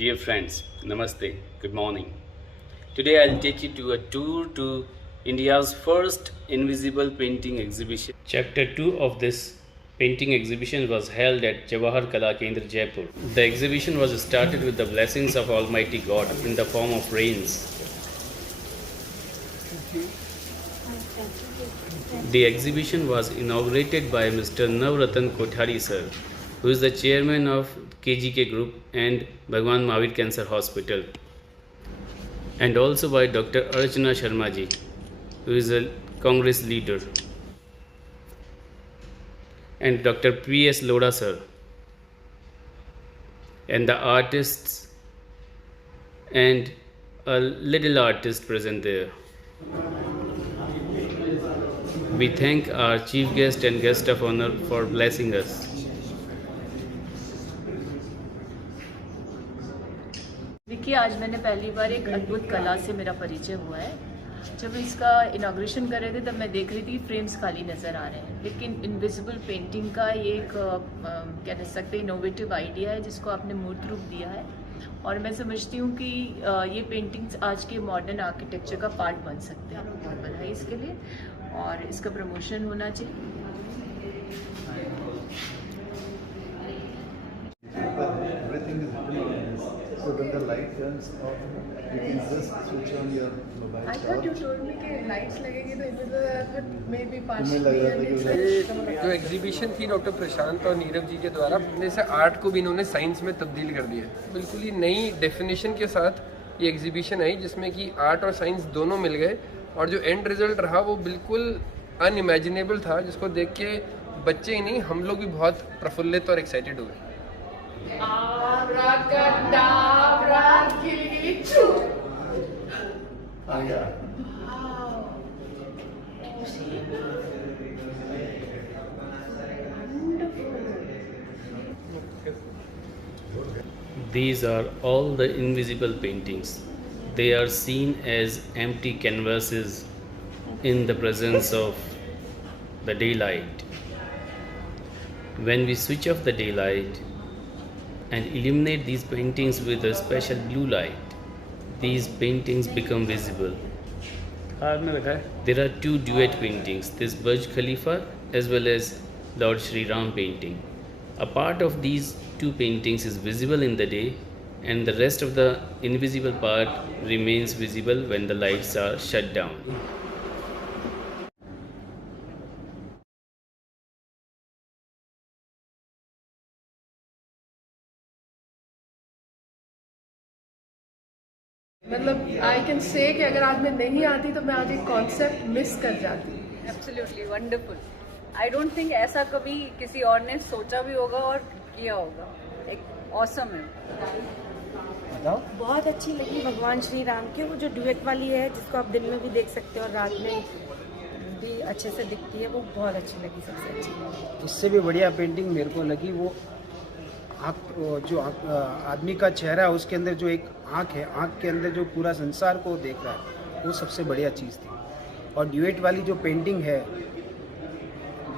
Dear friends, Namaste, good morning. Today I'll take you to a tour to India's first invisible painting exhibition. Chapter 2 of this painting exhibition was held at Jawahar Kala Kendra, Jaipur. The exhibition was started with the blessings of Almighty God in the form of rains. The exhibition was inaugurated by Mr. Navratan Kothari sir, who is the chairman of KGK Group and Bhagwan Mahavir Cancer Hospital, and also by Dr. Archana Sharma ji, who is a Congress leader, and Dr. P.S. Lodha sir, and the artists and a little artist present there. We thank our chief guest and guest of honor for blessing us. देखिए, आज मैंने पहली बार एक अद्भुत कला से मेरा परिचय हुआ है। जब इसका इनाग्रेशन कर रहे थे तब मैं देख रही थी फ्रेम्स खाली नज़र आ रहे हैं, लेकिन इनविजिबल पेंटिंग का ये एक क्या कह सकते हैं इनोवेटिव आइडिया है जिसको आपने मूर्त रूप दिया है। और मैं समझती हूँ कि ये पेंटिंग्स आज के मॉडर्न आर्किटेक्चर का पार्ट बन सकते हैं। आपको बहुत बधाई इसके लिए और इसका प्रमोशन होना चाहिए। Everything is written on this. So when the light turns off, you can just switch on your mobile. I thought you told me कि lights लगेगी तो इधर maybe तुम्हें लग रहा था कि जो एग्जीबिशन थी डॉक्टर प्रशांत और नीरव जी के द्वारा, जैसे आर्ट को भी इन्होंने साइंस में तब्दील कर दिया। बिल्कुल ही नई डेफिनेशन के साथ ये एग्जीबिशन आई जिसमें कि आर्ट और साइंस दोनों मिल गए, और जो एंड रिजल्ट रहा वो बिल्कुल अनइमेजिनेबल था, जिसको देख के बच्चे ही नहीं हम लोग भी बहुत प्रफुल्लित और एक्साइटेड हुए। These are all the invisible paintings. They are seen as empty canvases in the presence of the daylight. When we switch off the daylight and illuminate these paintings with a special blue light, these paintings become visible. There are two duet paintings, this Burj Khalifa as well as Lord Shri Ram painting. A part of these two paintings is visible in the day, and the rest of the invisible part remains visible when the lights are shut down. मतलब I can say कि अगर आज मैं नहीं आती तो मैं आज एक कॉन्सेप्ट मिस कर जाती। Absolutely wonderful. I don't think ऐसा कभी किसी और ने सोचा भी होगा और किया होगा। एक ऑसम है। बहुत अच्छी लगी भगवान श्री राम की वो जो डुएट वाली है, जिसको आप दिन में भी देख सकते हो और रात में भी अच्छे से दिखती है, वो बहुत अच्छी लगी। सबसे अच्छी इससे भी बढ़िया पेंटिंग मेरे को लगी वो जो आदमी का चेहरा है, उसके अंदर जो एक आँख है, आँख के अंदर जो पूरा संसार को देख रहा है, वो सबसे बढ़िया चीज़ थी। और ड्यूएट वाली जो पेंटिंग है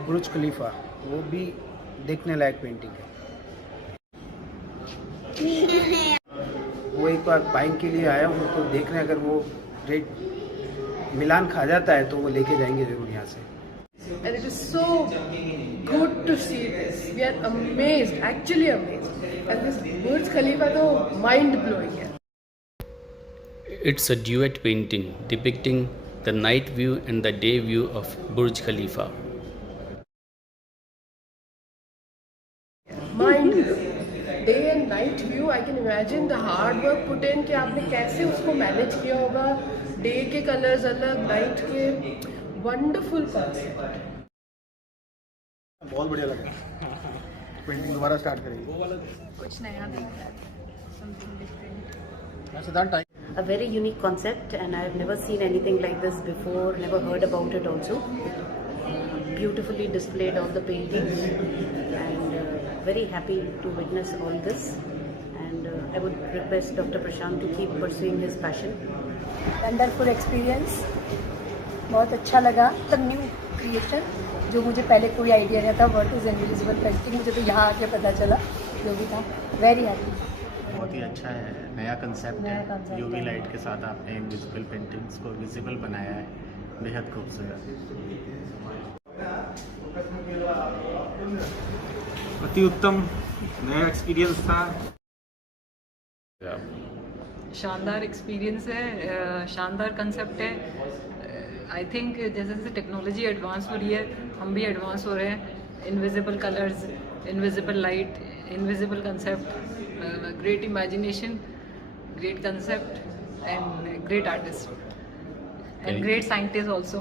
बुर्ज खलीफा, वो भी देखने लायक पेंटिंग है। वो एक बार बाइंग के लिए आया हूँ तो देख रहे हैं, अगर वो रेट मिलान खा जाता है तो वो लेके जाएंगे जरूर यहाँ से। And it is so good to see this. We are amazed, actually amazed. And this Burj Khalifa तो mind blowing है। It's a duet painting depicting the night view and the day view of Burj Khalifa. Mind blowing. Day and night view, I can imagine the hard work put in कि आपने कैसे उसको manage किया होगा। Day के colours अलग, night के, wonderful concept. बहुत बढ़िया लगा। पेंटिंग दोबारा स्टार्ट करेंगे। कुछ नया दिख रहा है, समथिंग डिफरेंट। सिद्धांत A very unique concept, and I have never seen anything like this before, never heard about it also. Beautifully displayed all the paintings, and very happy to witness all this. And I would request Dr. Prashant to keep pursuing his passion. Wonderful experience, बहुत अच्छा लगा। The new creation जो मुझे पहले कोई idea नहीं था, what is invisible painting, मुझे तो यहाँ आके पता चला जो भी था। Very happy. बहुत ही अच्छा है, नया कंसेप्ट है। यूवी लाइट के साथ आपने इनविजिबल पेंटिंग्स को विजिबल बनाया है, बेहद खूबसूरत। अति उत्तम नया एक्सपीरियंस था। शानदार एक्सपीरियंस है, शानदार कंसेप्ट है। आई थिंक जैसे जैसे टेक्नोलॉजी एडवांस हो रही है, हम भी एडवांस हो रहे हैं। Invisible colours, invisible light, invisible concept, great imagination, great concept and great artist and great scientist also.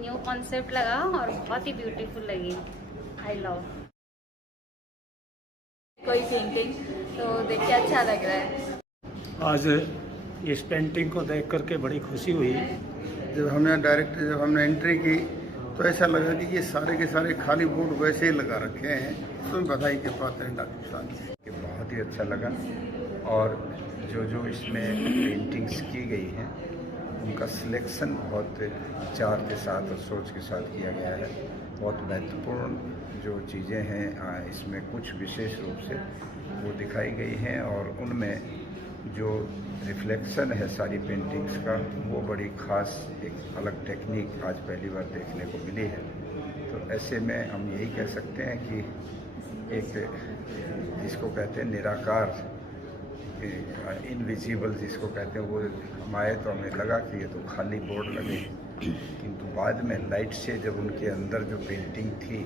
New concept लगा और बहुत ही ब्यूटीफुल लगी। आई लव कोई पेंटिंग तो देख के अच्छा लग रहा है। आज इस पेंटिंग को देख करके बड़ी खुशी हुई। जब हमने एंट्री की तो ऐसा लगा कि ये सारे के सारे खाली बोर्ड वैसे ही लगा रखे हैं। तो बधाई के पात्र हैं डॉक्टर साहब जी। बहुत ही अच्छा लगा, और जो इसमें पेंटिंग्स की गई हैं उनका सिलेक्शन बहुत विचार के साथ और सोच के साथ किया गया है। बहुत महत्वपूर्ण जो चीज़ें हैं इसमें कुछ विशेष रूप से वो दिखाई गई हैं, और उनमें जो रिफ्लेक्शन है सारी पेंटिंग्स का वो बड़ी ख़ास एक अलग टेक्निक आज पहली बार देखने को मिली है। तो ऐसे में हम यही कह सकते हैं कि एक जिसको कहते हैं निराकार, इनविजिबल जिसको कहते हैं, वो हम आए तो हमें लगा कि ये तो खाली बोर्ड लगे, किंतु बाद में लाइट से जब उनके अंदर जो पेंटिंग थी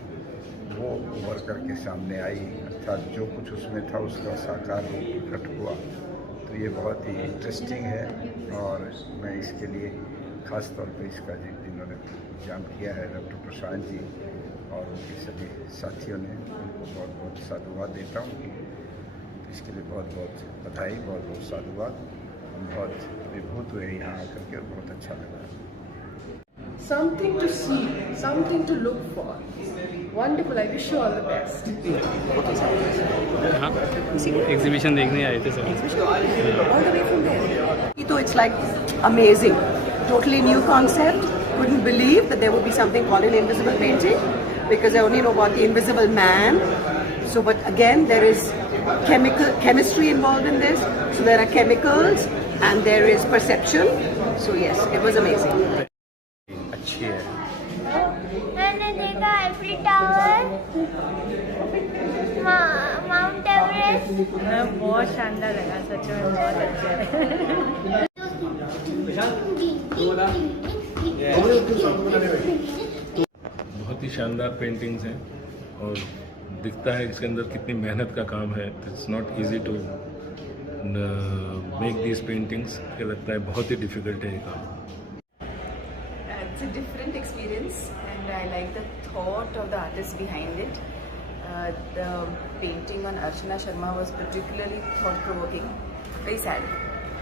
वो उभर करके सामने आई, अर्थात जो कुछ उसमें था उसका साकार रूप प्रकट हुआ। तो ये बहुत ही इंटरेस्टिंग है, और मैं इसके लिए ख़ास तौर पे इसका जिन्होंने इंतजाम किया है डॉक्टर प्रशांत जी और उनके सभी साथियों ने, उनको बहुत बहुत साधुवाद देता हूँ। इसके लिए बहुत बहुत बधाई, बहुत बहुत साधुवाद। हम बहुत विभूत हुए यहाँ आकर के, और बहुत अच्छा लगा। Something to see, something to look for. Wonderful. I wish you all the best. हाँ, एग्जीबिशन देखने आए थे sir. All the way from there. So it's like amazing. Totally new concept. Couldn't believe that there would be something called an invisible painting, because I only know about the invisible man. So, but again, there is chemistry involved in this. So there are chemicals and there is perception. So yes, it was amazing. अच्छी है। मैंने देखा Eiffel tower, mount Everest. बहुत शानदार लगा, सच में बहुत अच्छा है। बहुत ही शानदार पेंटिंग्स हैं, और दिखता है इसके अंदर कितनी मेहनत का काम है। It's not easy to make these paintings. मुझे लगता है बहुत ही डिफ़िकल्ट है ये काम। It's a different experience, and I like the thought of the artist behind it. The painting on Archana Sharma was particularly thought-provoking. Very sad,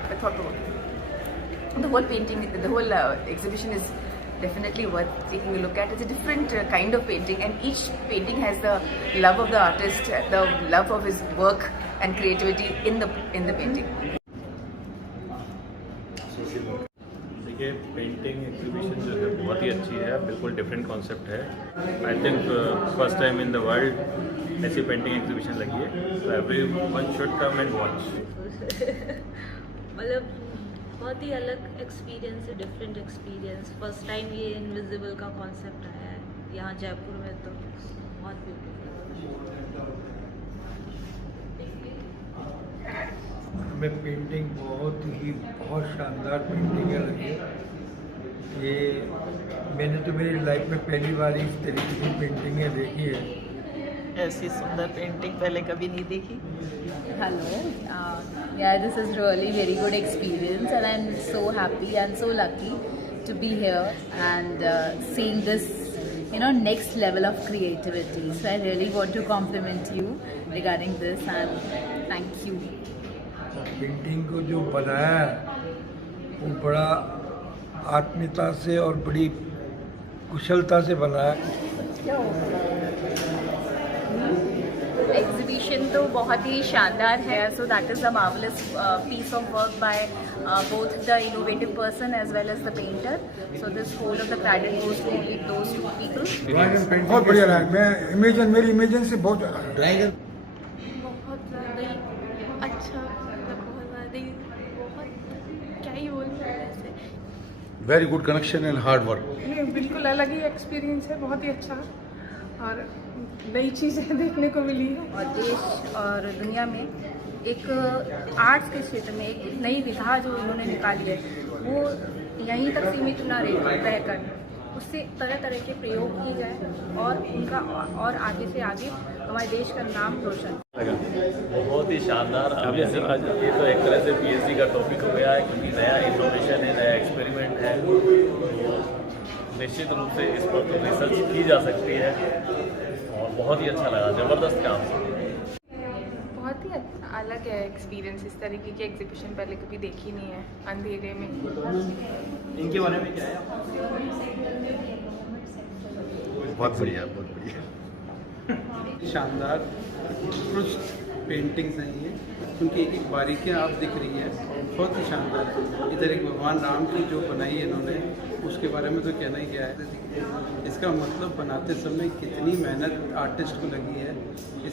but thought-provoking. The whole painting, the whole exhibition is definitely worth taking a look at. It's a different kind of painting, and each painting has the love of the artist, the love of his work and creativity in the painting. देखिए, painting exhibition जो है बहुत ही अच्छी है, बिल्कुल different concept है। I think first time in the world ऐसी painting exhibition लगी है, तो every one should come and watch. मतलब बहुत ही अलग एक्सपीरियंस है, डिफरेंट एक्सपीरियंस। फर्स्ट टाइम ये इनविजिबल का कॉन्सेप्ट आया है यहाँ जयपुर में, तो बहुत ब्यूटीफुल। हमें पेंटिंग बहुत शानदार पेंटिंग लगी। ये मैंने तो मेरी लाइफ में पहली बार इस तरीके की पेंटिंगें देखी है। ऐसी सुंदर पेंटिंग पहले कभी नहीं देखी। Hello, yeah, this is really very good experience, and I'm so happy and so lucky to be here and seeing this, next level of creativity. So I really want to compliment you regarding this, and thank you. Painting को जो बनाया है वो बड़ा आत्मीयता से और बड़ी कुशलता से बनाया। एग्जीबिशन तो बहुत ही शानदार है. So that is a marvellous piece of work by both the innovative person as well as the painter. So this whole of the credit goes to only those two people. बहुत बढ़िया रहा. मैं मेरी इमेजिन से बहुत drawing बहुत ज़्यादा ही अच्छा, बहुत ज़्यादा ही, बहुत क्या ही बोलूं ऐसे. Very good connection and hard work. बिल्कुल अलग ही एक्सपीरियंस है, बहुत ही अच्छा और नई चीज़ें देखने को मिली है. और देश और दुनिया में एक आर्ट्स के क्षेत्र में एक नई विधा जो इन्होंने निकाली है, वो यहीं तक सीमित ना रहकर उससे तरह तरह के प्रयोग किए जाए और उनका और आगे से आगे हमारे देश का नाम रोशन. बहुत ही शानदार. ये तो एक तरह से PhD का टॉपिक हो गया है, क्योंकि नया इनोवेशन है, नया एक्सपेरिमेंट है. तो निश्चित रूप से इस पर तो रिसर्च की जा सकती है और बहुत ही अच्छा लगा. ज़बरदस्त काम. बहुत ही अलग है एक्सपीरियंस. इस तरीके की एग्जीबिशन पहले कभी देखी नहीं है. अंधेरे में इनके बारे में क्या है? बहुत बढ़िया, बहुत बढ़िया. शानदार कुछ पेंटिंग्स हैं ये, उनकी एक एक बारीकियाँ आप दिख रही है, बहुत ही शानदार है. इधर एक भगवान राम की जो बनाई है इन्होंने, उसके बारे में तो कहना ही क्या है. इसका मतलब बनाते समय कितनी मेहनत आर्टिस्ट को लगी है,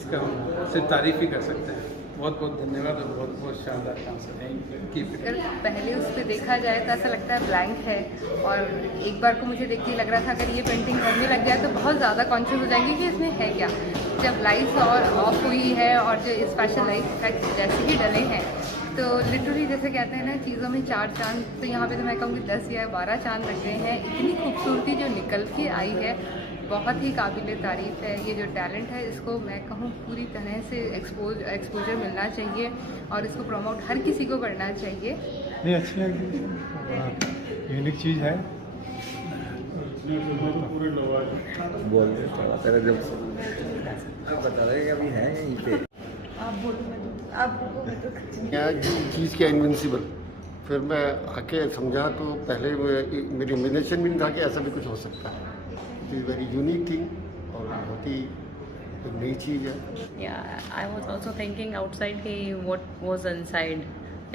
इसका हम सिर्फ तारीफ ही कर सकते हैं. बहुत बहुत धन्यवाद और बहुत बहुत शानदार काम से. अगर पहले उस पर देखा जाए तो ऐसा लगता है ब्लैंक है, और एक बार को मुझे देख के लग रहा था अगर ये पेंटिंग करने लग गया तो बहुत ज़्यादा कॉन्शियस हो जाएंगे कि इसमें है क्या. जब लाइट्स और ऑफ हुई है और जो स्पेशल लाइट इफेक्ट जैसे ही डले हैं, तो लिटरली जैसे कहते हैं ना चीज़ों में 4 चांद, तो यहाँ पे तो मैं कहूँगी 10 या 12 चांद लग गए हैं. इतनी खूबसूरती जो निकल के आई है, बहुत ही काबिल तारीफ़ है. ये जो टैलेंट है इसको मैं कहूँ पूरी तरह से एक्सपोजर मिलना चाहिए और इसको प्रमोट हर किसी को करना चाहिए. नहीं, अच्छी लगी, यूनिक चीज़ है. बोल रहे थोड़ा जब आप बता रहे कि अभी है यहीं पे. आप बोलो, क्या चीज़ क्या इनविंसिबल. फिर मैं आके समझा तो पहले मेरी इमेजिनेशन भी नहीं था कि ऐसा भी कुछ हो सकता है. It is very unique thing और बहुत ही एक नई चीज़ है. Yeah, I was also thinking outside कि what was inside,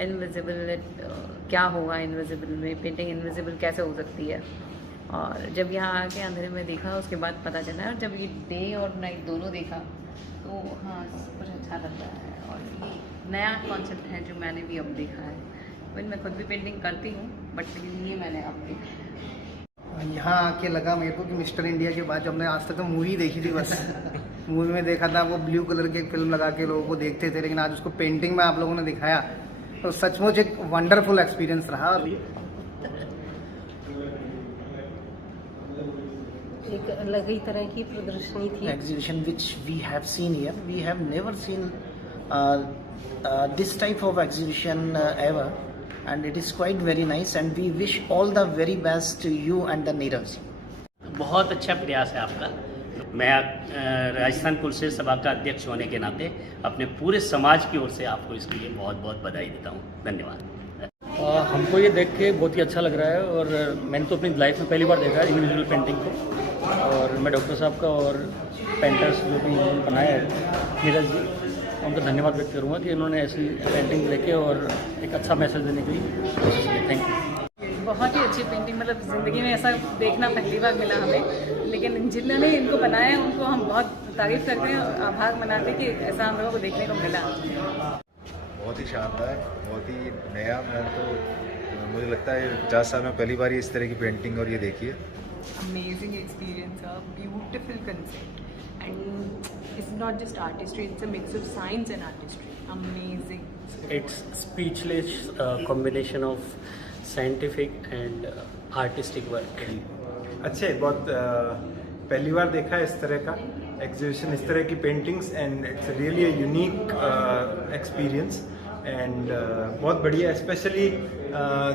invisible. क्या होगा इनविजिबल में, पेंटिंग इनविजिबल कैसे हो सकती है. और जब यहाँ आके अंधेरे में देखा उसके बाद पता चला, और जब ये डे और नाइट दोनों देखा तो हाँ कुछ अच्छा लगता है. और ये नया कॉन्सेप्ट है जो मैंने भी अब देखा है. मैं खुद भी पेंटिंग करती हूँ, बट ये मैंने अब देखा है. यहाँ आके लगा मेरे को कि मिस्टर इंडिया के बाद जो हमने आज तक तो मूवी देखी थी बस मूवी में देखा था, वो ब्लू कलर की एक फिल्म लगा के लोगों को देखते थे, लेकिन आज उसको पेंटिंग में आप लोगों ने दिखाया तो सचमुच एक वंडरफुल एक्सपीरियंस रहा. एक अलग ही तरह की प्रदर्शनी थी. Exhibition which we have seen here, we have never seen this type of exhibition ever, and it is quite very nice, and we wish all the very best to you and the Neerav. बहुत अच्छा प्रयास है आपका. मैं Rajasthan police सभा का अध्यक्ष होने के नाते अपने पूरे समाज की ओर से आपको इसके लिए बहुत बहुत बधाई देता हूँ. धन्यवाद. हमको ये देख के बहुत ही अच्छा लग रहा है, और मैंने तो अपनी लाइफ में पहली बार देखा है इनविजिबल पेंटिंग को. और मैं डॉक्टर साहब का और पेंटर्स जो भी बनाए हैं नीरज जी, उनका धन्यवाद व्यक्त करूँगा कि इन्होंने ऐसी पेंटिंग लेके और एक अच्छा मैसेज देने की कोशिश की. Thank you. बहुत ही अच्छी पेंटिंग, मतलब ज़िंदगी में ऐसा देखना पहली बार मिला हमें, लेकिन जिन्होंने इनको बनाया है उनको हम बहुत तारीफ़ करते हैं और आभार मनाते हैं कि ऐसा हम लोगों को देखने को मिला. बहुत ही शानदार, बहुत ही नया. मैं तो मुझे लगता है 50 साल में पहली बार इस तरह की पेंटिंग और ये देखी है. Amazing experience, a beautiful concept, and it's not just artistry, it's a mix of science and artistry. Amazing. It's speechless combination of scientific and artistic work. अच्छे, बहुत पहली बार देखा है इस तरह का एग्जीबिशन, इस तरह की paintings, and it's really a unique experience. And बहुत बढ़िया. स्पेशली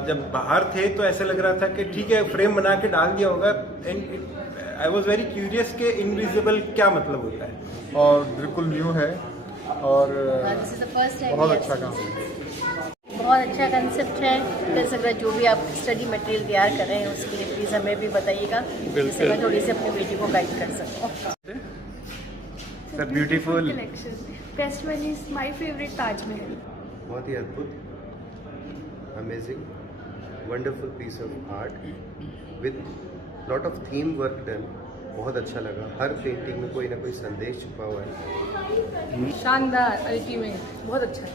जब बाहर थे तो ऐसा लग रहा था कि ठीक है फ्रेम बना के डाल दिया होगा, and I was very curious कि इनविजिबल क्या मतलब होता है. और बिल्कुल न्यू है और बहुत अच्छा काम. बहुत अच्छा कंसेप्ट है. प्लस अगर जो भी आप स्टडी मटेरियल तैयार कर रहे हैं उसके लिए प्लीज़ हमें भी बताइएगा, जिससे मैं थोड़ी सी अपनी बेटी को गाइड कर सकूँ. It's a beautiful collection. Best one is my favorite Taj Mahal. बहुत ही अद्भुत, amazing, wonderful piece of art with lot of theme work done. बहुत अच्छा लगा। हर पेंटिंग में कोई ना कोई संदेश छुपा हुआ है। शानदार, अल्टीमेट, बहुत अच्छा है।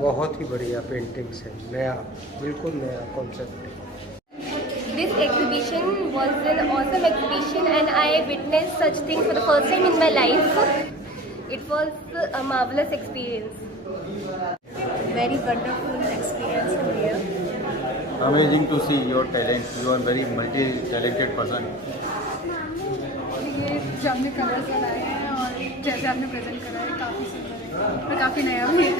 बहुत ही बढ़िया पेंटिंग्स है, नया, बिल्कुल नया concept. This exhibition was an awesome exhibition and I witnessed such things for the first time in my life. It was a marvelous experience. Very wonderful experience in here. Amazing to see your talent. You are very multi-talented person. ये जो आपने colours बनाए हैं और जैसे आपने present करा है काफ़ी सुंदर है और काफ़ी नया भी है।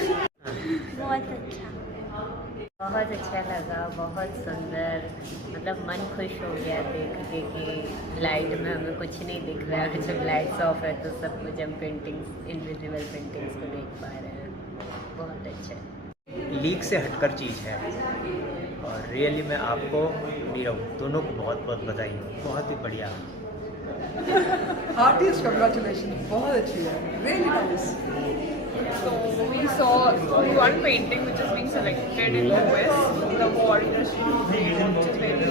बहुत अच्छा लगा, बहुत सुंदर, मतलब मन खुश हो गया देख के। लाइट में हमें कुछ नहीं दिख रहा है, जब लाइट्स ऑफ है तो सब कुछ हम पेंटिंग्स, इनविजिबल पेंटिंग्स को देख पा रहे हैं। बहुत अच्छा है। लीक से हटकर चीज़ है और रियली मैं आपको नीरव दोनों को बहुत बहुत बधाई। बहुत ही बढ़िया। आर्टिस्ट कंग्रेचुलेशन, बहुत अच्छी है, really nice. So we saw one painting which is being selected in US, the war industry painting, which is very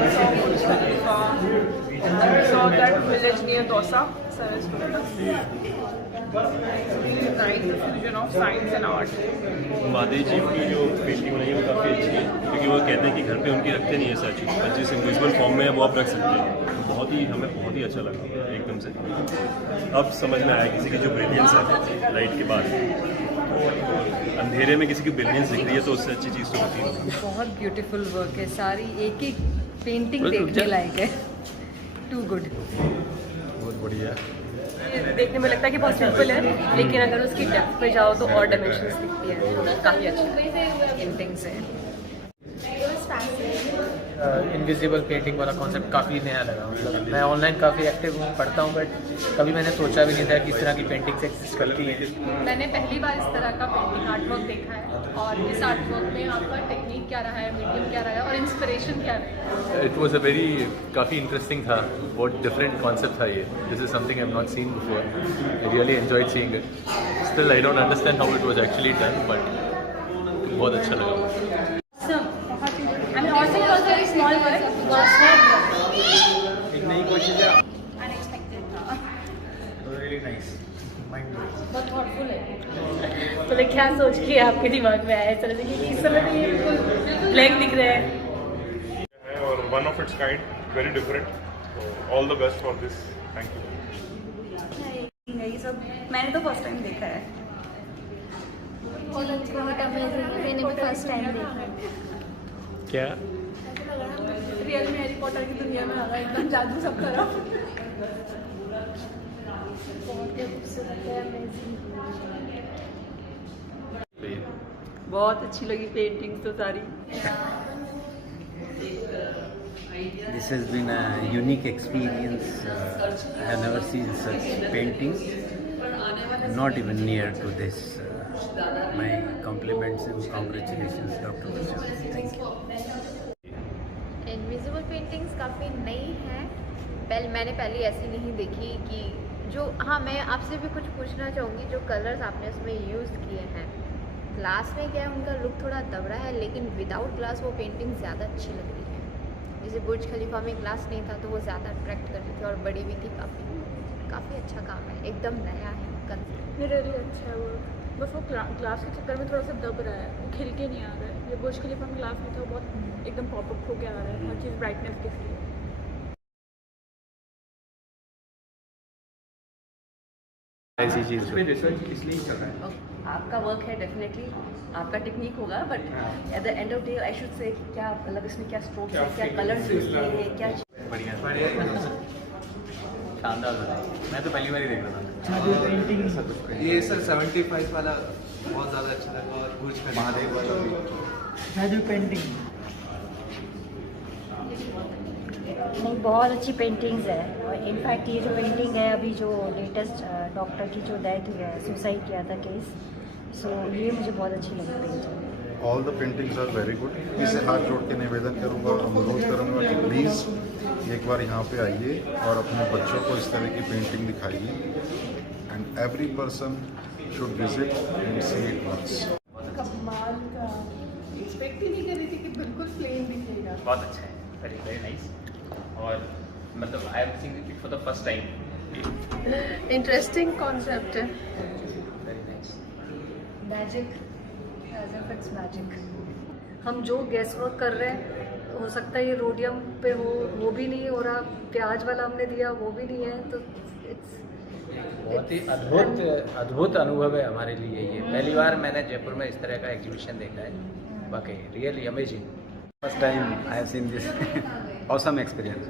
we saw Burj Khalifa, and we saw that village near Dosa, Saraswati. Really nice fusion of science and art. Mahadev ji की जो painting बनाई है वो काफ़ी अच्छी है, क्योंकि वो कहते हैं कि घर पे उनकी रखते नहीं है ऐसा चीज़, पर जिस इन्विजिबल फॉर्म में है वो आप रख सकते हैं। हमें बहुत ही अच्छा लगा एकदम से। अब समझ में आया किसी की जो ब्रिलियंस है लाइट के बाद, अंधेरे में किसी की ब्रिलियंस दिख रही है तो उससे अच्छी चीज़ तो होती है। बहुत ब्यूटीफुल वर्क है, सारी एक एक पेंटिंग देखने लायक है। टू गुड, बहुत बढ़िया। ये देखने में लगता है कि बहुत सिंपल है, लेकिन अगर उसकी डेप्थ पे जाओ तो और डायमेंशंस दिखती है। काफ़ी अच्छी पेंटिंग्स है। इनविजिबल पेंटिंग वाला कॉन्सेप्ट काफ़ी नया लगा। मतलब मैं ऑनलाइन काफ़ी एक्टिव हूँ, पढ़ता हूँ, बट कभी मैंने सोचा भी नहीं था कि इस तरह की पेंटिंग्स एग्जिस्ट करती हैं। मैंने पहली बार इस तरह का पेंटिंग आर्टवर्क देखा है, और इस आर्टवर्क में आपका टेक्निक क्या रहा है, मीडियम क्या रहा है और इंस्पिरेशन क्या रहा है? इट वॉज अ वेरी काफ़ी इंटरेस्टिंग था, बहुत डिफरेंट कॉन्सेप्ट था ये। This is something I have not seen before. I really enjoyed seeing it. Still I don't understand how it was actually done, but बहुत अच्छा लगा। एक नई कोशिश है, रियली नाइस, माइंड बहुत थॉटफुल है। तो क्या सोच के आपके दिमाग में आया इस तरह से, क्योंकि इस समय भी बिल्कुल ब्लैंक दिख रहे हैं और one of its kind, very different. All the best for this, thank you. ये सब मैंने तो फर्स्ट टाइम देखा है। बहुत अमेजिंग, मैंने भी फर्स्ट टाइम देखा है। क्या रियल में हैरी पॉटर की दुनिया में आ रहा है, एकदम जादू सब तरफ। बहुत ही खूबसूरत है, अमेजिंग। बहुत अच्छी लगी पेंटिंग तो सारी। This has been a unique experience. I have never seen such paintings, not even near to this. My compliments and congratulations, Dr. Vishal. Thank you. Invisible paintings काफ़ी नई हैं। मैंने पहले ऐसी नहीं देखी कि जो, हाँ मैं आपसे भी कुछ पूछना चाहूँगी, जो कलर्स आपने उसमें यूज़ किए हैं, ग्लास में क्या है उनका लुक थोड़ा दबरा है, लेकिन विदाउट ग्लास वो पेंटिंग ज़्यादा अच्छी लग रही है। जैसे बुर्ज खलीफा में ग्लास नहीं था तो वो ज़्यादा अट्रैक्ट कर रही थी और बड़ी भी थी काफ़ी अच्छा काम है, एकदम नया है कंसेप्ट। रियली अच्छा है वो, बस वो ग्लास के चक्कर में थोड़ा सा दब रहा है, वो खिल के नहीं आ रहा है। ये बुर्ज खलीफा में ग्लास नहीं था, वो बहुत एकदम पॉप अप होके आ रहा है, हर चीज़ ब्राइटनेस दिख रही है। ऐसी चीज़ पे रिसर्च इसलिए चल रहा है। आपका वर्क है, डेफिनेटली आपका टेक्निक होगा, but at the end of day I should say क्या मतलब इसमें क्या स्ट्रोक्स है, क्या कलर्स यूज किए हैं, क्या बढ़िया शानदार लगा। मैं तो पहली बार ही देख रहा था। ये सर 75 वाला बहुत ज़्यादा अच्छा लगा, और बुर्ज खलीफा महादेव वाला भी। पेंटिंग नहीं, बहुत अच्छी पेंटिंग्स है। और इनफैक्ट ये जो पेंटिंग है, अभी जो लेटेस्ट डॉक्टर की जो डेथ हुई है, सुसाइड किया था केस, सो ये मुझे बहुत अच्छी लगी painting. All the paintings are very good. इसे हाथ जोड़ के निवेदन करूँगा, अनुरोध करूँगा कि प्लीज़ एक बार यहाँ पे आइए और अपने बच्चों को इस तरह की पेंटिंग दिखाइए and every person should visit and see it once. कमाल का, एक्सपेक्ट ही नहीं कर रही थी कि बिल्कुल प्लेन दिखेगा। बहुत अच्छा है, वेरी वेरी नाइस। और मतलब I am seeing it for the first time. Interesting concept है। Very nice. Magic, as if it's magic. हम जो गेस वर्क कर रहे हैं, हो सकता है ये रोडियम पे हो, वो भी नहीं हो रहा, प्याज वाला हमने दिया वो भी नहीं है, तो इट्स बहुत ही अद्भुत अनुभव है हमारे लिए ये। पहली बार मैंने जयपुर में इस तरह का एग्जीबिशन देखा है, वाकई really amazing. First time I have seen this awesome experience.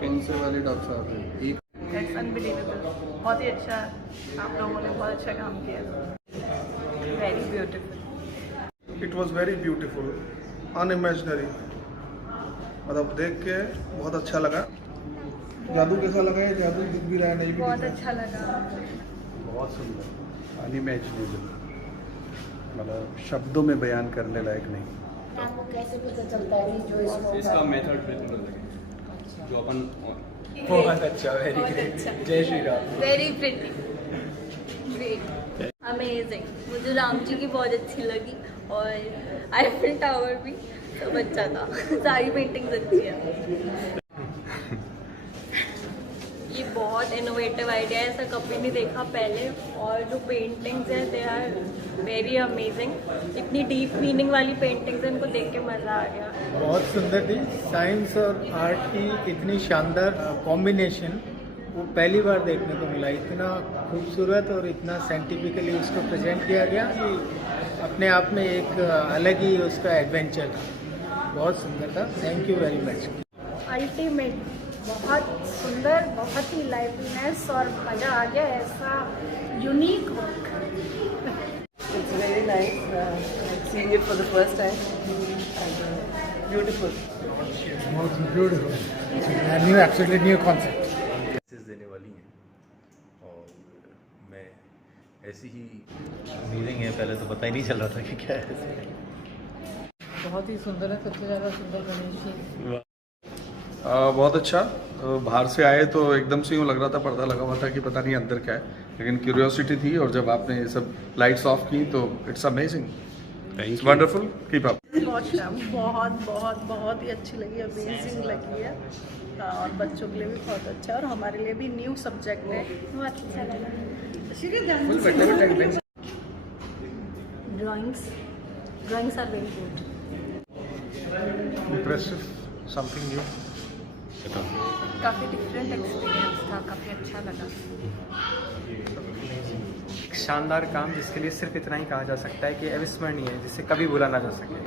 कौन से वाले डॉक्टर साहब? That's unbelievable. बहुत ही अच्छा, आप लोगों ने बहुत अच्छा काम किया। Very beautiful. It was very beautiful, unimaginary. मतलब देख के बहुत अच्छा लगा। जादू कैसा लगा? ये जादू दिख भी रहा है, नहीं भी बहुत अच्छा लगा। बहुत सुंदर, अनइमेजिनेबल, मतलब शब्दों में बयान करने लायक नहीं। आपको कैसे पता चलता है जो इसका मेथड बिल्कुल जो अपन बहुत अच्छा, वेरी ग्रेट। जय Shri Ram. Very pretty, great, amazing. मुझे राम जी की बहुत अच्छी लगी और आईफिल टावर भी सब अच्छा था। सारी पेंटिंग्स अच्छी है। ये बहुत इनोवेटिव आइडिया है, ऐसा कभी नहीं देखा पहले। और जो पेंटिंग्स हैं दे आर वेरी अमेजिंग। इतनी डीप मीनिंग वाली पेंटिंग्स हैं, इनको देख के मज़ा आ गया। बहुत सुंदर थी। साइंस और आर्ट की इतनी शानदार कॉम्बिनेशन वो पहली बार देखने को मिला। इतना खूबसूरत और इतना साइंटिफिकली उसको प्रेजेंट किया गया कि अपने आप में एक अलग ही उसका एडवेंचर था। बहुत सुंदर था। Thank you very much. Ultimate, बहुत सुंदर, बहुत ही लाइवलीनेस और मज़ा आ गया। ऐसा unique work. It's very nice. Seeing it for the first time. And, beautiful. बहुत beautiful, new, absolutely new concept. Message देने वाली हैं और मैं ऐसी ही अमेजिंग है, पहले तो पता ही नहीं चल रहा था कि क्या है। बहुत ही सुंदर है, सबसे ज़्यादा सुंदर गणेश जी। बहुत अच्छा। बाहर से आए तो एकदम से यूँ लग रहा था, पर्दा लगा हुआ था कि पता नहीं अंदर क्या है, लेकिन क्यूरियोसिटी थी। और जब आपने ये सब लाइट्स ऑफ की तो it's amazing, it's wonderful, keep up. बहुत बहुत बहुत ही अच्छी लगी, अमेजिंग लगी है। और बच्चों के लिए भी बहुत अच्छा है और हमारे लिए भी न्यू सब्जेक्ट है, बहुत अच्छा लगा। Drawings are very good. Impressive, something new. काफ़ी डिफरेंट एक्सपीरियंस था, काफ़ी अच्छा लगा। एक शानदार काम जिसके लिए सिर्फ इतना ही कहा जा सकता है कि अविस्मरणीय है, जिसे कभी भूला ना जा सके।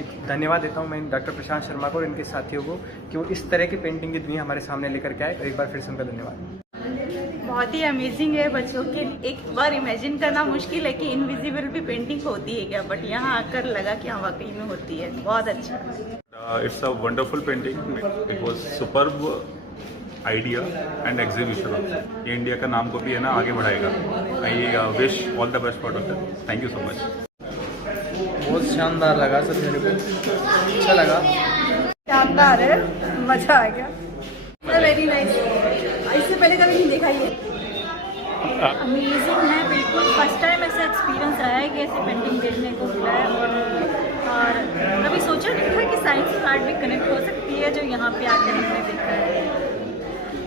एक धन्यवाद देता हूँ मैं डॉक्टर प्रशांत शर्मा को और इनके साथियों को कि वो इस तरह की पेंटिंग की दुनिया हमारे सामने लेकर के आए। और एक बार फिर से उनका धन्यवाद। बहुत ही अमेजिंग है। बच्चों के एक बार इमेजिन करना मुश्किल है कि इनविजिबल भी पेंटिंग होती है क्या, बट यहाँ आकर लगा कि हाँ वाकई में होती है। बहुत अच्छा। It's a wonderful painting. It was superb idea and exhibition also. ये इंडिया का नाम को भी है ना आगे बढ़ाएगा। I wish all the best for it. Thank you so much. बहुत शानदार लगा सर, मेरे को अच्छा लगा। शानदार है, मज़ा आ गया। Very nice. इससे पहले कभी नहीं देखा ये। अमेजिंग है, बिल्कुल फर्स्ट टाइम ऐसा एक्सपीरियंस रहा है कि ऐसे पेंटिंग देखने को मिला है। और कभी सोचा नहीं था कि साइंस और आर्ट भी कनेक्ट हो सकती है, जो यहाँ पे आकर हमने देखा है।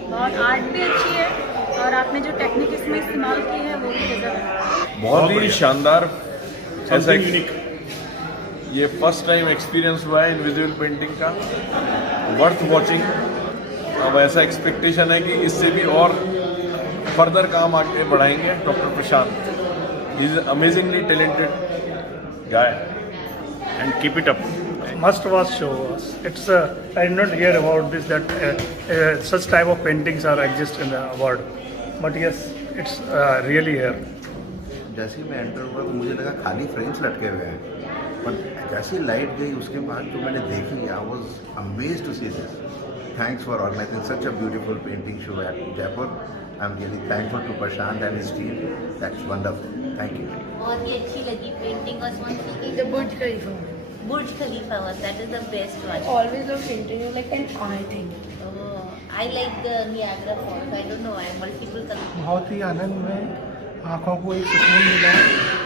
बहुत आर्ट भी अच्छी है और आपने जो टेक्निक इसमें इस्तेमाल की है वो भी गजब है। बहुत ही शानदार, ऐसा ये फर्स्ट टाइम एक्सपीरियंस हुआ है इनविजिबल पेंटिंग का, वर्थ वॉचिंग। अब ऐसा एक्सपेक्टेशन है कि इससे भी और फर्दर काम आगे बढ़ाएंगे doctor Prashant. He is amazingly talented guy and keep it up. Must watch show. It's I did not hear about this that such type of paintings are exist in the world, but yes, it's really here. जैसे ही मैं enter हुआ तो मुझे लगा खाली frames लटके हुए हैं, पर जैसी लाइट गई उसके बाद जो मैंने देखी, I was amazed to see this. Thanks for organizing such a beautiful painting show at Jaipur. I'm really thankful to Prashant and his team. That's wonderful. Thank you. बहुत ही अच्छी लगी पेंटिंग और The Burj Khalifa. Burj Khalifa was that is the best one. Always love painting like an art thing. Oh, I like the Niagara Falls. I don't know. I have multiple colors. बहुत ही आनंद में आँखों को एक सुकून मिला।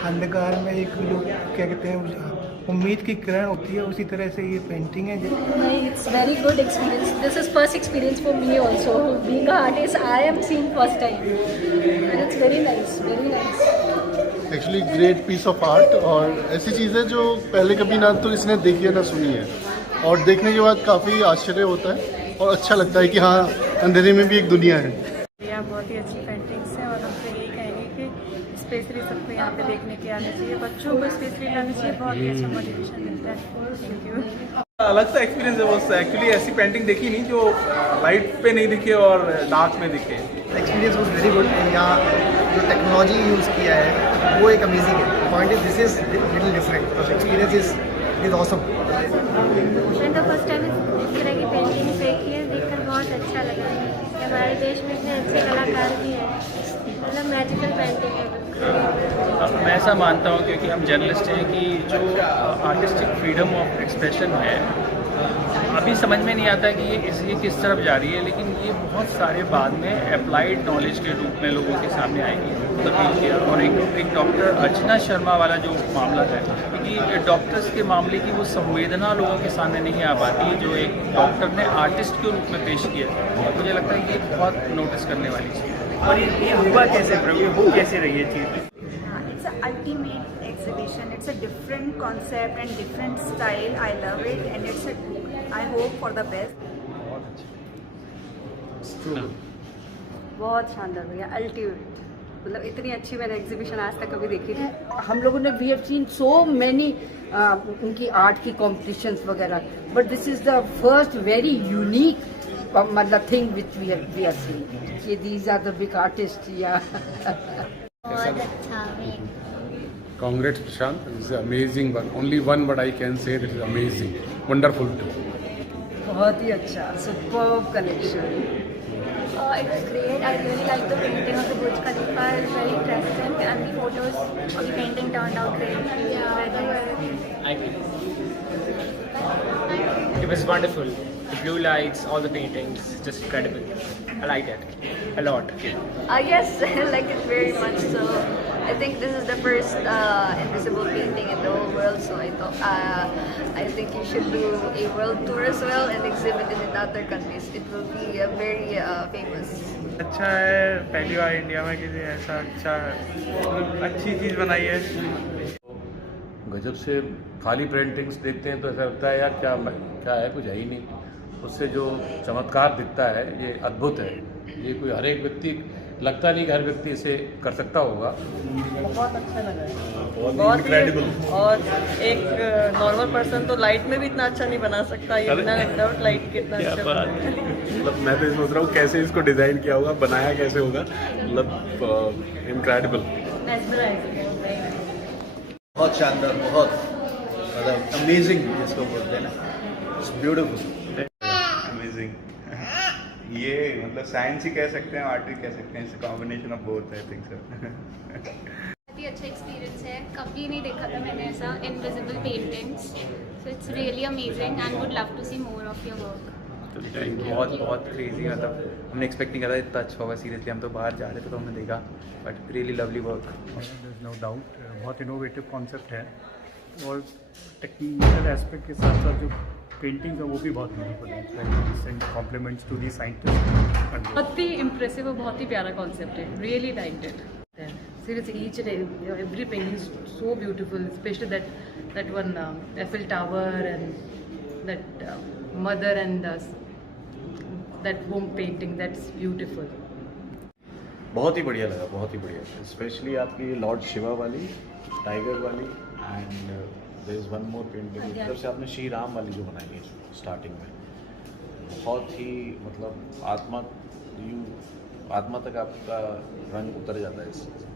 अंधकार में एक जो क्या कहते हैं उम्मीद की किरण होती है, उसी तरह से ये पेंटिंग है। It's very good experience. This is first experience for me also. Being an artist, I am seeing first time, and it's very nice, very nice. Actually great piece of art, और ऐसी चीज़ें जो पहले कभी ना तो इसने देखी है ना सुनी है, और देखने के बाद काफ़ी आश्चर्य होता है और अच्छा लगता है कि हाँ, अंधेरे में भी एक दुनिया है। यहाँ बहुत ही अच्छी पेंटिंग्स हैं और हम तो यही कहेंगे कि स्पेशली सबको यहाँ पे देखने के आने चाहिए, बच्चों को स्पेशली लाना चाहिए, बहुत ही अच्छा मोटिवेशन मिलता है। Thank you. अलग सा एक्सपीरियंस है बस। एक्चुअली ऐसी पेंटिंग देखी नहीं जो लाइट पे नहीं दिखे और डार्क में दिखे। Experience was very good. यहाँ जो टेक्नोलॉजी यूज़ किया है वो एक अमेजिंग है। Point is this is little different, तो एक्सपीरियंस इज ऑसम। मैंने तो फर्स्ट टाइम इस तरह की पेंटिंग देखी है, देखकर बहुत अच्छा लगा। हमारे देश में इतने अच्छे कलाकार भी हैं, मतलब मैजिकल पेंटिंग है। मैं ऐसा मानता हूँ क्योंकि हम जर्नलिस्ट हैं कि जो आर्टिस्टिक फ्रीडम ऑफ एक्सप्रेशन है अभी समझ में नहीं आता कि ये किस तरफ जा रही है, लेकिन ये बहुत सारे बाद में अप्लाइड नॉलेज के रूप में लोगों के सामने आएंगी तब्दील किया। और एक डॉक्टर अर्चना शर्मा वाला जो मामला है, क्योंकि डॉक्टर्स के मामले की वो संवेदना लोगों के सामने नहीं आ पाती जो एक डॉक्टर ने आर्टिस्ट के रूप में पेश किया। मुझे लगता है कि ये बहुत नोटिस करने वाली चीज़ है। और ये हुआ कैसे प्रभु, वो कैसे रही है चीज़? It's an ultimate exhibition. It's a different concept and different style. I love it and I hope for the best. बहुत शानदार भैया, अल्टीमेट। मतलब इतनी अच्छी मैंने एग्जीबिशन आज तक कभी देखी थी। हम लोगों ने we have seen so many उनकी आर्ट की कॉम्पिटिशंस वगैरह, but this is the first very unique मतलब thing which we are seeing कि these are the big artist. या बहुत अच्छा। Congrats Prashant, this is amazing one. Only one word I can say, this is amazing, wonderful too. बहुत ही अच्छा, superb collection. It was great. I really liked the painting of the Burj Khalifa. It was very interesting, and the photos of the painting turned out great. Yeah, I agree. It was wonderful. The blue lights, all the paintings, just incredible. I liked it a lot. Yes, I like it very much. So I think this is the first invisible painting in the whole world. So I think you should do a world tour as well and exhibit it in other countries. It will be very famous. अच्छा है, पहली बार India में किसी ऐसा अच्छी चीज़ बनाई है। गजब से खाली पेंटिंग्स देखते हैं तो ऐसा लगता है यार क्या है, कुछ है ही नहीं। उससे जो चमत्कार दिखता है ये अद्भुत है। ये कोई हर एक व्यक्ति, लगता नहीं कि हर व्यक्ति इसे कर सकता होगा। बहुत अच्छा लगा है, बहुत इनक्रेडिबल। और एक नॉर्मल पर्सन तो लाइट में भी इतना अच्छा नहीं बना सकता, ये बिना विदाउट लाइट कितना अच्छा बना है। मतलब मैं तो सोच रहा हूँ कैसे इसको डिज़ाइन किया होगा, बनाया कैसे होगा, मतलब इनक्रेडिबल। बहुत शानदार, बहुत मतलब अमेजिंग जिसको बोलते हैं ना, इट्स ब्यूटीफुल, अमेजिंग। ये मतलब साइंस ही कह सकते हैं, आर्ट ही कह सकते हैं, it's combination of both I think sir. बहुत ही अच्छा एक्सपीरियंस है, कभी नहीं देखा था मैंने ऐसा invisible paintings. So it's really amazing and would love to see more of your work. बहुत क्रेजी, मतलब हमने एक्सपेक्ट नहीं करा इतना अच्छा होगा। सीरियसली हम तो बाहर जा रहे थे तो हमने देखा, but really lovely work. No doubt बहुत इनोवेटिव कॉन्सेप्ट है और टेक्निकल एस्पेक्ट के साथ साथ जो पेंटिंग है वो भी बहुत ब्यूटीफुल है। Compliments to the scientist. बहुत ही इम्प्रेसिव और बहुत ही प्यारा कॉन्सेप्ट है, really liked it. Seriously, each and every painting is so beautiful, especially that one Eiffel Tower and that mother and that home painting, that's beautiful. बहुत ही बढ़िया लगा, बहुत ही बढ़िया। स्पेशली आपकी लॉर्ड शिवा वाली, टाइगर वाली, and there is one more painting मतलब से आपने श्री राम वाली जो बनाई है स्टार्टिंग में, बहुत ही मतलब आत्मा तक आपका रंग उतर जाता है इससे।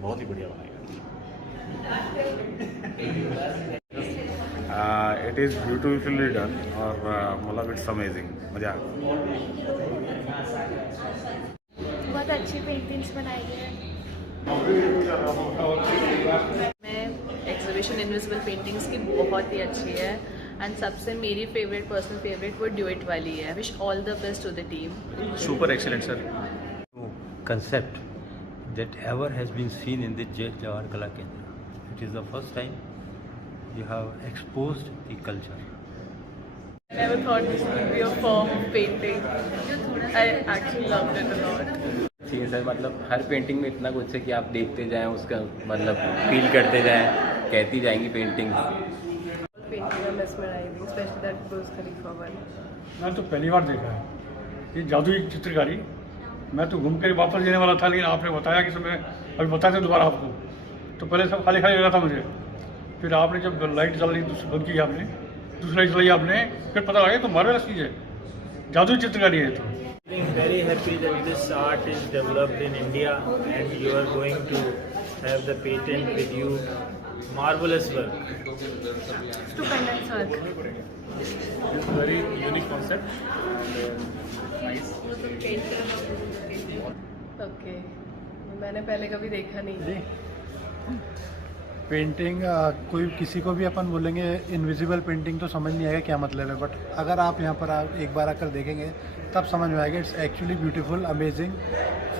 बहुत ही बढ़िया बनाई है। इट इज़ ब्यूटीफुली डन और मतलब इट्स अमेजिंग, मज़ा आ गया। बहुत अच्छी पेंटिंग्स बनाई है, मैं एग्जीबिशन इनविजिबल पेंटिंग्स की बहुत ही अच्छी है एंड सबसे मेरी पर्सनल फेवरेट वो ड्यूट वाली है. Wish all the best to the team. Super excellent sir. Concept that ever has been seen in the Jawahar Kala Kendra. It is the first time you have exposed the culture. I never thought this would be a form of painting. I actually loved it a lot. ठीक है sir, मतलब हर painting में इतना कुछ है कि आप देखते जाएं, उसका मतलब फील करते जाएं, कहती जाएंगी पेंटिंग. पेंटिंग में mesmerizing, especially that Burj Khalifa one. मैं तो पहली बार देखा है ये जादुई चित्रकारी. मैं तो घूम कर वापस जाने वाला था, लेकिन आपने बताया कि मैं अभी बताते दोबारा आपको. तो पहले सब खाली खाली लगा था मुझे, फिर आपने जब लाइट जलाई दूसरी बंद की, आपने दूसरी लाइट जलाई आपने, फिर पता लगा तो मार्वेलस चीज़ है, जादुई चित्रकारी है. तो Being very happy that this art is developed in India and you are going to have the patent with you. Marvelous work. Stupendous work. It's very unique concept. Nice. Okay. मैंने पहले कभी देखा नहीं. पेंटिंग कोई किसी को भी अपन बोलेंगे इनविजिबल पेंटिंग तो समझ नहीं आएगा क्या मतलब है, बट अगर आप यहाँ पर एक बार आकर देखेंगे तब समझ में आएगा. It's actually beautiful, amazing,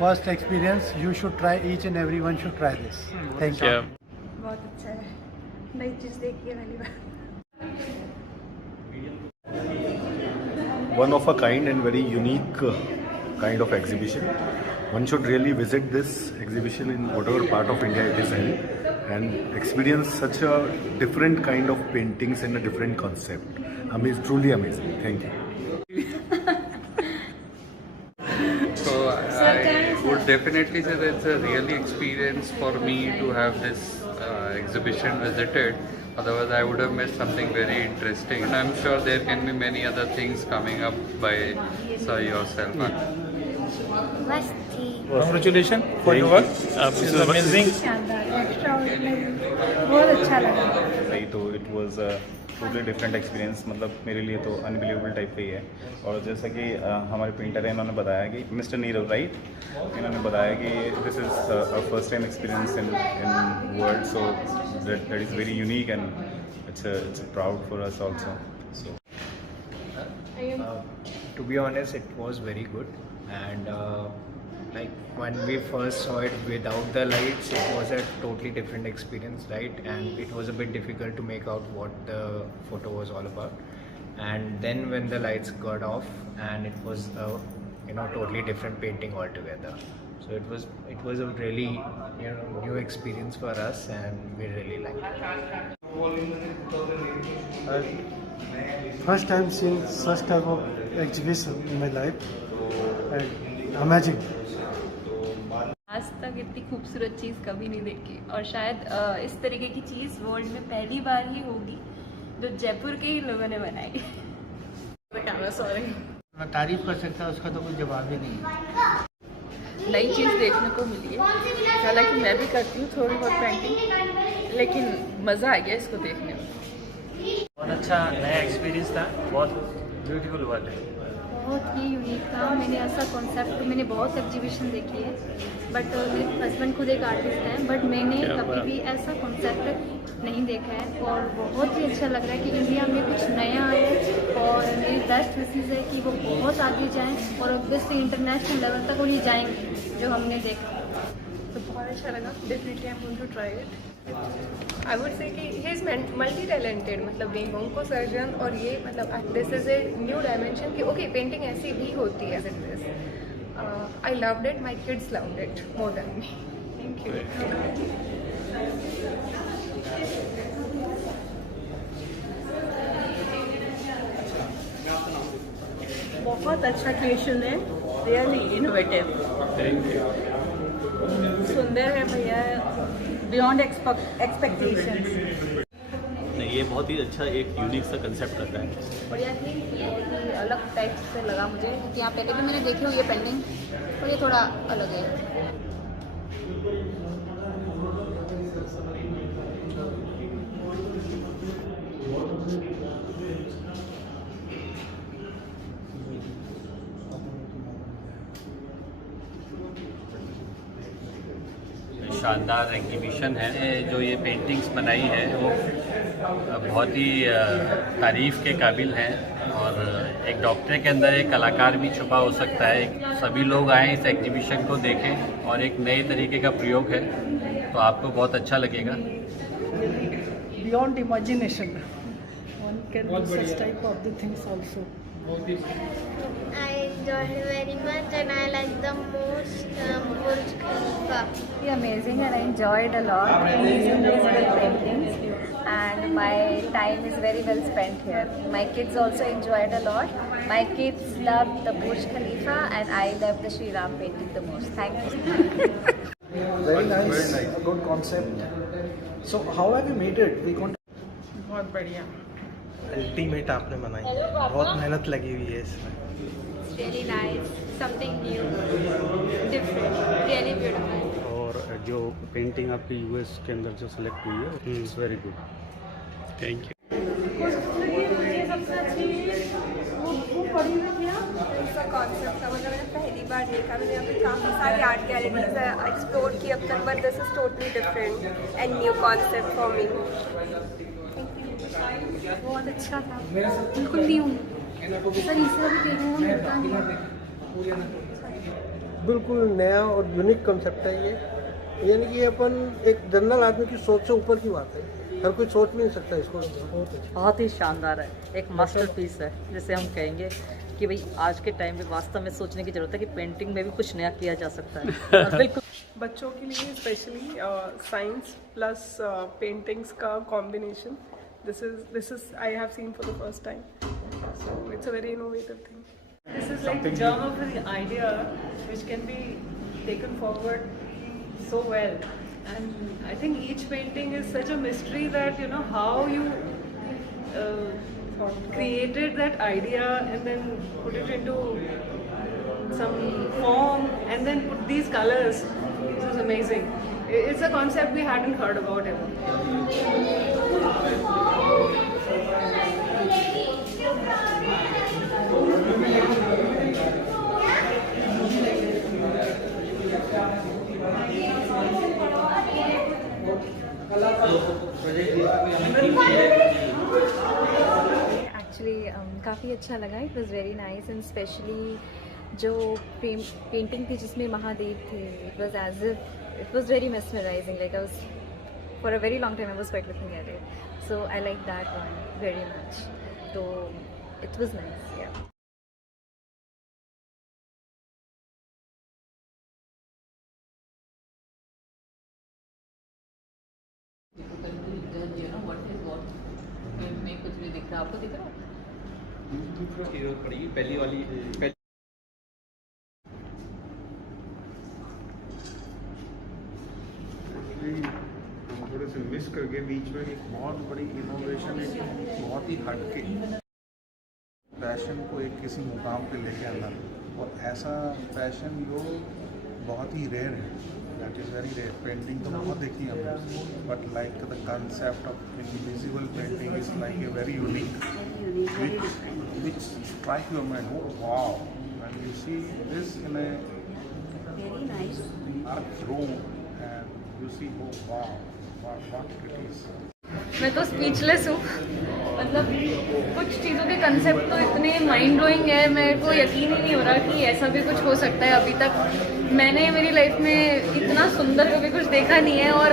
first experience. You should try, each and every one should try this. Thank you. बहुत अच्छा है, नई चीज़ देखी है पहली बार. One of a kind and very unique kind of exhibition. One should really visit this exhibition in whatever part of India it is in and experience such a different kind of paintings and a different concept. Truly amazing. Thank you. So I would definitely say that it's a really experience for me to have this exhibition visited. Otherwise, I would have missed something very interesting. And I'm sure there can be many other things coming up by Sir yourself. Congratulations for your work. This is amazing. बहुत अच्छा लगा. सही, तो it was totally different experience. मतलब मेरे लिए तो unbelievable type का ही है. और जैसा कि हमारे पेंटर हैं, उन्होंने बताया कि मिस्टर नीरव राइट, इन्होंने बताया कि this is a first time experience in world, so that is very unique and it's proud for us also. So to be honest, it was very good, and like when we first saw it without the lights, it was a totally different experience, right? And it was a bit difficult to make out what the photo was all about. And then when the lights got off, and it was a totally different painting altogether. So it was a really new experience for us, and we really liked it. First time seeing such type of exhibition in my life, and amazing. आज तक इतनी खूबसूरत चीज़ कभी नहीं देखी, और शायद इस तरीके की चीज़ वर्ल्ड में पहली बार ही होगी जो जयपुर के ही लोगों ने बनाई. सॉरी, मैं तारीफ कर सकता, उसका तो कोई जवाब ही नहीं है. नई चीज़ देखने को मिली है. हालांकि मैं भी करती हूँ थोड़ी बहुत पेंटिंग, लेकिन मज़ा आ गया इसको देखने में. बहुत अच्छा नया एक्सपीरियंस था. बहुत ब्यूटीफुल वर्क है. बहुत ही यूनिक था. मैंने ऐसा कॉन्सेप्ट, मैंने बहुत एग्जीबिशन देखी है, बट मेरे हस्बैंड खुद एक आर्टिस्ट हैं, बट मैंने कभी भी ऐसा कॉन्सेप्ट नहीं देखा है. और बहुत ही अच्छा लग रहा है कि इंडिया में कुछ नया आया है, और मेरी बेस्ट विशेज़ है कि वो बहुत आगे जाएं, और ऑब्वियसली इंटरनेशनल लेवल तक उन्हें जाएंगे जो हमने देखा. तो बहुत अच्छा लगा. Definitely I want to try it. I would say कि ही इज़ मल्टी टैलेंटेड, मतलब बीइंग ऑन्को सर्जन, और ये मतलब this is a new dimension कि ओके पेंटिंग ऐसी भी होती है. I loved it, my kids loved it more than me. Thank you. बहुत अच्छा क्रिएशन है, रियली इनोवेटिव. Thank you. सुंदर है भैया, बियॉन्ड एक्सपेक्टेशंस. नहीं, ये बहुत ही अच्छा एक यूनिक सा कंसेप्ट लग रहा है. बढ़िया थी, बहुत ही अलग टाइप से लगा मुझे, क्योंकि यहाँ पहले भी मैंने देखी हुई है पेंटिंग, और ये थोड़ा अलग है. शानदार एग्जीबिशन है। जो ये पेंटिंग्स बनाई है वो बहुत ही तारीफ़ के काबिल हैं, और एक डॉक्टर के अंदर एक कलाकार भी छुपा हो सकता है। सभी लोग आएँ इस एग्जीबिशन को देखें, और एक नए तरीके का प्रयोग है, तो आपको बहुत अच्छा लगेगा। Beyond imagination, one can do such type of the things also. I enjoyed very much and I like the most Burj Khalifa. Amazing, and I enjoyed a lot these invisible paintings, and my time is very well spent here. My kids also enjoyed a lot. My kids loved the Burj Khalifa and I loved the Sri Ram painting the most. Thank you. Very nice, a good concept. So how have you made it? बहुत बढ़िया। Ultimate आपने बनाई, बहुत मेहनत लगी हुई है इसमें। Really nice, something new, different, really beautiful. और जो पेंटिंग आपकी यूएस के अंदर जो सेलेक्ट हुई है, it's very good. Thank you. इसका कॉन्सेप्ट था, मतलब मैंने पहली बार देखा। मैंने यहाँ पे काफ़ी सारी आर्ट गैलरीज एक्सप्लोर की अब तक, but this is totally different and new concept for me. बहुत अच्छा था, बिल्कुल न्यू सर, इसे अभी देखने में मिलता नहीं। बिल्कुल नया और यूनिक कंसेप्ट है ये, यानी कि अपन एक जनरल आदमी की सोच से ऊपर की बात है, हर कोई सोच भी नहीं सकता इसको। बहुत ही शानदार है, एक मास्टरपीस है जिसे हम कहेंगे कि भाई आज के टाइम में वास्तव में सोचने की जरूरत है कि पेंटिंग में भी कुछ नया किया जा सकता है। और बिल्कुल बच्चों के लिए स्पेशली साइंस प्लस पेंटिंग्स का combination, this is I have seen for the first time, so it's a very innovative thing. This is like germ of the idea which can be taken forward so well, and I think each painting is such a mystery that you know how you created that idea and then put it into some form and then put these colors. This is amazing. It's a concept we hadn't heard about ever. Actually काफ़ी अच्छा लगा, it was very nice, and specially जो painting थी जिसमें महादेव थे, it was as it was very mesmerising, like I was for a very long time I was quite looking at it, so I like that one very much, तो it was nice, yeah. कुछ भी दिख रहा, आपको दिख रहा है? पहली वाली हम थोड़े से मिस करके बीच में एक बहुत बड़ी इनोवेशन, एक बहुत ही हटके फैशन को एक किसी मुकाम पे लेके आना, और ऐसा फैशन जो बहुत ही रेयर है, that is very rare. Painting तो बहुत देखी हमने, but like the concept of invisible painting is like a very unique, which strike your mind, oh wow, and you see this in a very nice arch room and you see, oh wow, what it is. मैं तो speechless हूँ, मतलब कुछ चीज़ों के concept तो इतने mind blowing है, मेरे को यकीन ही नहीं हो रहा कि ऐसा भी कुछ हो सकता है। अभी तक मैंने मेरी लाइफ में इतना सुंदर कभी कुछ देखा नहीं है, और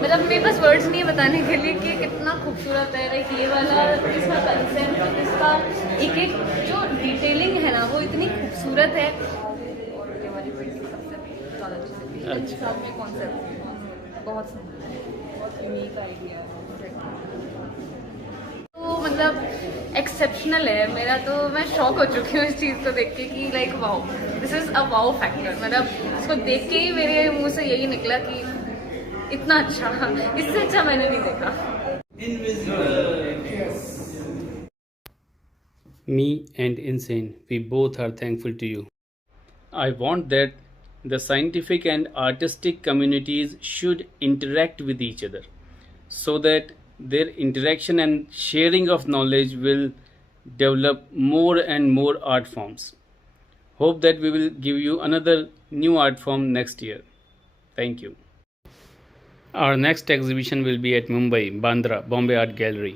मतलब मेरे पास वर्ड्स नहीं है बताने के लिए कि कितना खूबसूरत है। लाइक ये वाला इसका कंसेप्ट, इसका एक एक जो डिटेलिंग है ना, वो इतनी खूबसूरत है। और ये वाली पेंटिंग सबसे ज़्यादा अच्छी है, साथ में कॉन्सेप्ट बहुत सुंदर है, बहुत यूनिक आइडिया है, तो मतलब एक्सेप्शनल है। मेरा तो मैं शॉक हो चुकी हूँ इस चीज़ को देख के कि like wow, this is a wow factor. मतलब इसको देख के ही मेरे मुंह से यही निकला कि इतना अच्छा, इससे अच्छा मैंने नहीं देखा। Me and Insane, we both are thankful to you. I want that the scientific and artistic communities should interact with each other, so that their interaction and sharing of knowledge will develop more and more art forms. Hope that we will give you another new art form next year. Thank you. Our next exhibition will be at Mumbai, Bandra, Bombay Art Gallery.